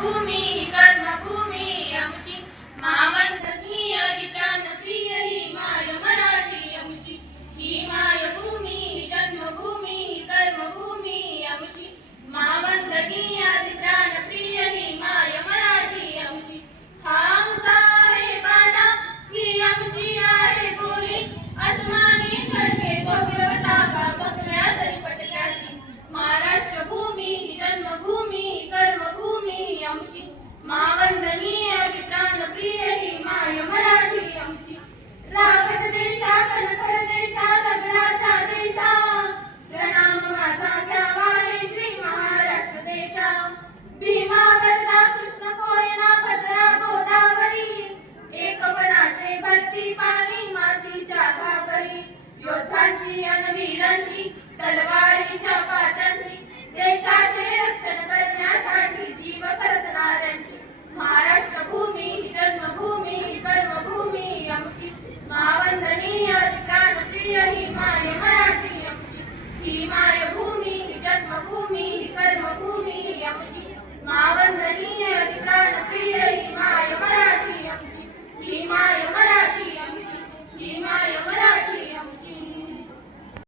comida. गळती पाणी मातीच्या घागरी योद्धांची आणि वीरांची तलवारीच्या पातांची देशाचे रक्षण करण्यासाठी जीव करणाऱ्यांची. महाराष्ट्र भूमी ही जन्मभूमी ही कर्मभूमी आमची महावंदनीय प्राणप्रिय ही